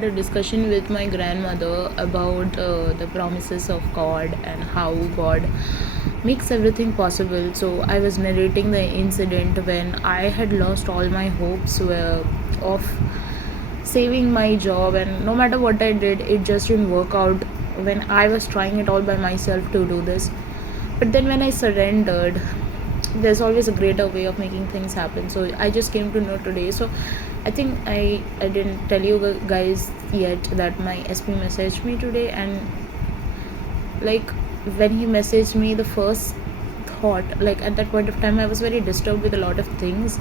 A discussion with my grandmother about the promises of God and how God makes everything possible. So I was narrating the incident when I had lost all my hopes of saving my job, and no matter what I did, it just didn't work out when I was trying it all by myself to do this. But then when I surrendered, there's always a greater way of making things happen. So I just came to know today. So I think I didn't tell you guys yet that my SP messaged me today, and like when he messaged me, the first thought, like at that point of time I was very disturbed with a lot of things,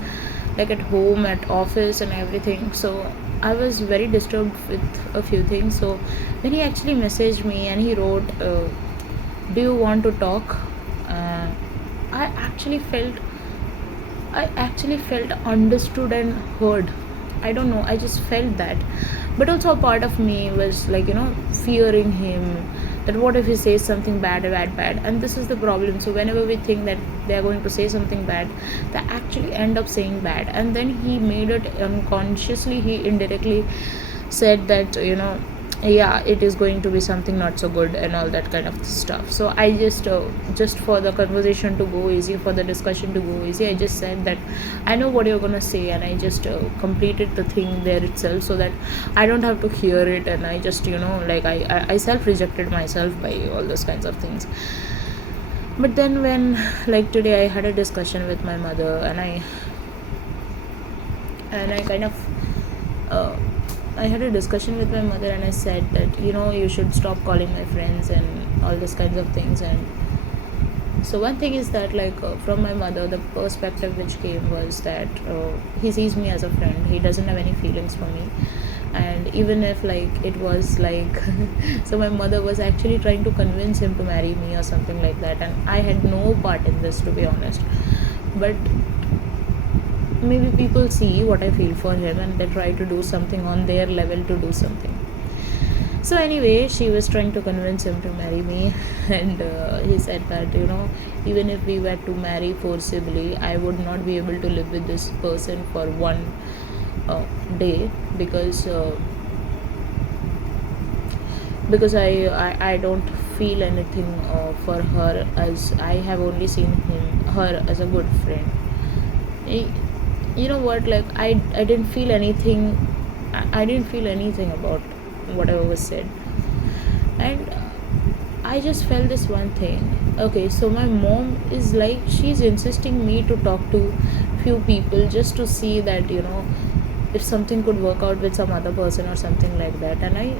like at home, at office and everything. So I was very disturbed with a few things. So when he actually messaged me and he wrote, do you want to talk, uh, i actually felt I actually felt understood and heard. I don't know, I just felt that. But also a part of me was like, fearing him, that what if he says something bad, and this is the problem. So whenever we think that they are going to say something bad, they actually end up saying bad. And then he made it unconsciously, he indirectly said that, yeah, it is going to be something not so good and all that kind of stuff. So I just for the conversation to go easy, for the discussion to go easy, I just said that I know what you're gonna say, and I just completed the thing there itself, so that I don't have to hear it. And I just, like I self rejected myself by all those kinds of things. But then when, like today, I had a discussion with my mother, and I kind of uh, I had a discussion with my mother, and I said that, you should stop calling my friends and all these kinds of things. And so one thing is that, like, from my mother, the perspective which came was that he sees me as a friend. He doesn't have any feelings for me. And even if, like, it was like so my mother was actually trying to convince him to marry me or something like that, and I had no part in this, to be honest. But maybe people see what I feel for him, and they try to do something on their level to do something. So anyway, she was trying to convince him to marry me, and he said that, even if we were to marry forcibly, I would not be able to live with this person for one day, because I don't feel anything for her, as I have only seen her as a good friend. Y- you know what, like, I didn't feel anything. I didn't feel anything about whatever was said. And I just felt this one thing. Okay, so my mom is like, she's insisting me to talk to few people just to see that, if something could work out with some other person or something like that. And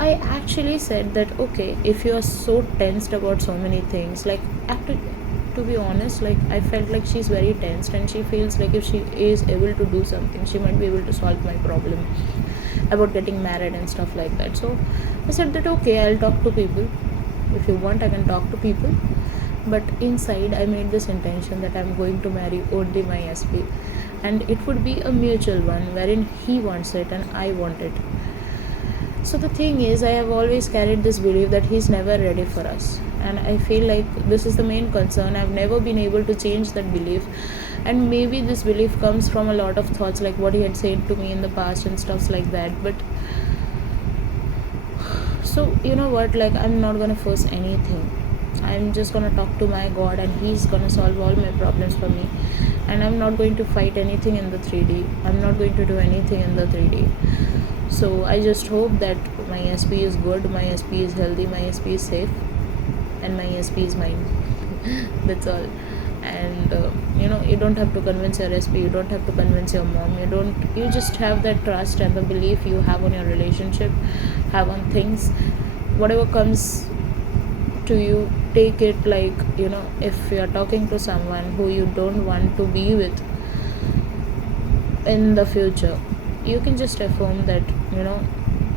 I actually said that, okay, if you are so tensed about so many things, like, after, to be honest, like, I felt like she's very tensed, and she feels like if she is able to do something, she might be able to solve my problem about getting married and stuff like that. So I said that, okay, I'll talk to people. If you want, I can talk to people. But inside, I made this intention that I'm going to marry only my SP, and it would be a mutual one wherein he wants it and I want it. So the thing is, I have always carried this belief that he's never ready for us, and I feel like this is the main concern. I've never been able to change that belief, and maybe this belief comes from a lot of thoughts, like what he had said to me in the past and stuffs like that. But so, you know what, like, I'm not gonna force anything. I'm just gonna talk to my God, and he's gonna solve all my problems for me. And I'm not going to fight anything in the 3D. I'm not going to do anything in the 3D. So I just hope that my SP is good, my SP is healthy, my SP is safe, and my SP is mine. That's all. And you don't have to convince your SP, you don't have to convince your mom, you just have that trust and the belief you have on your relationship, have on things. Whatever comes to you, take it. Like, if you're talking to someone who you don't want to be with in the future, you can just affirm that,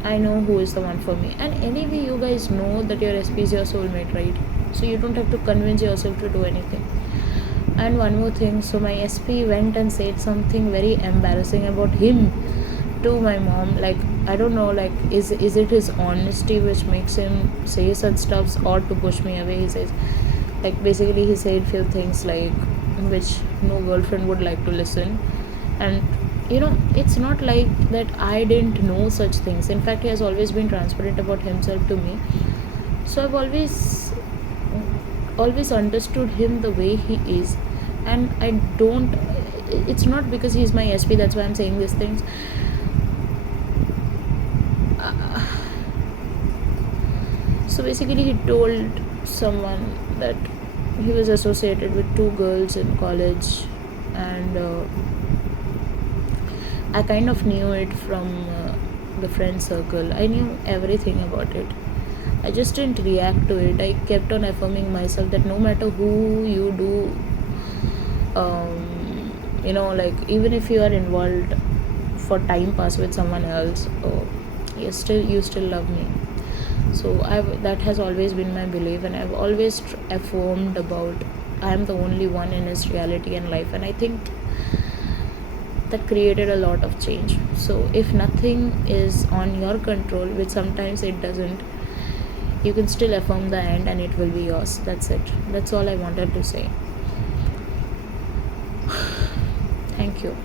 I know who is the one for me. And anyway, you guys know that your SP is your soulmate, right? So you don't have to convince yourself to do anything. And one more thing, so my SP went and said something very embarrassing about him to my mom. Like, I don't know, like, is it his honesty which makes him say such stuffs, or to push me away? He says, like, basically he said few things like which no girlfriend would like to listen. And It's not like that I didn't know such things. In fact, he has always been transparent about himself to me. So I've always understood him the way he is. And I don't it's not because he's my SP that's why I'm saying these things. So basically, he told someone that he was associated with two girls in college, and I kind of knew it from the friend circle. I knew everything about it. I just didn't react to it. I kept on affirming myself that no matter who you do, like even if you are involved for time pass with someone else, you still love me. So that has always been my belief, and I've always affirmed about I am the only one in his reality and life, and I think that created a lot of change. So if nothing is on your control, which sometimes it doesn't, you can still affirm the end and it will be yours. That's it. That's all I wanted to say. Thank you.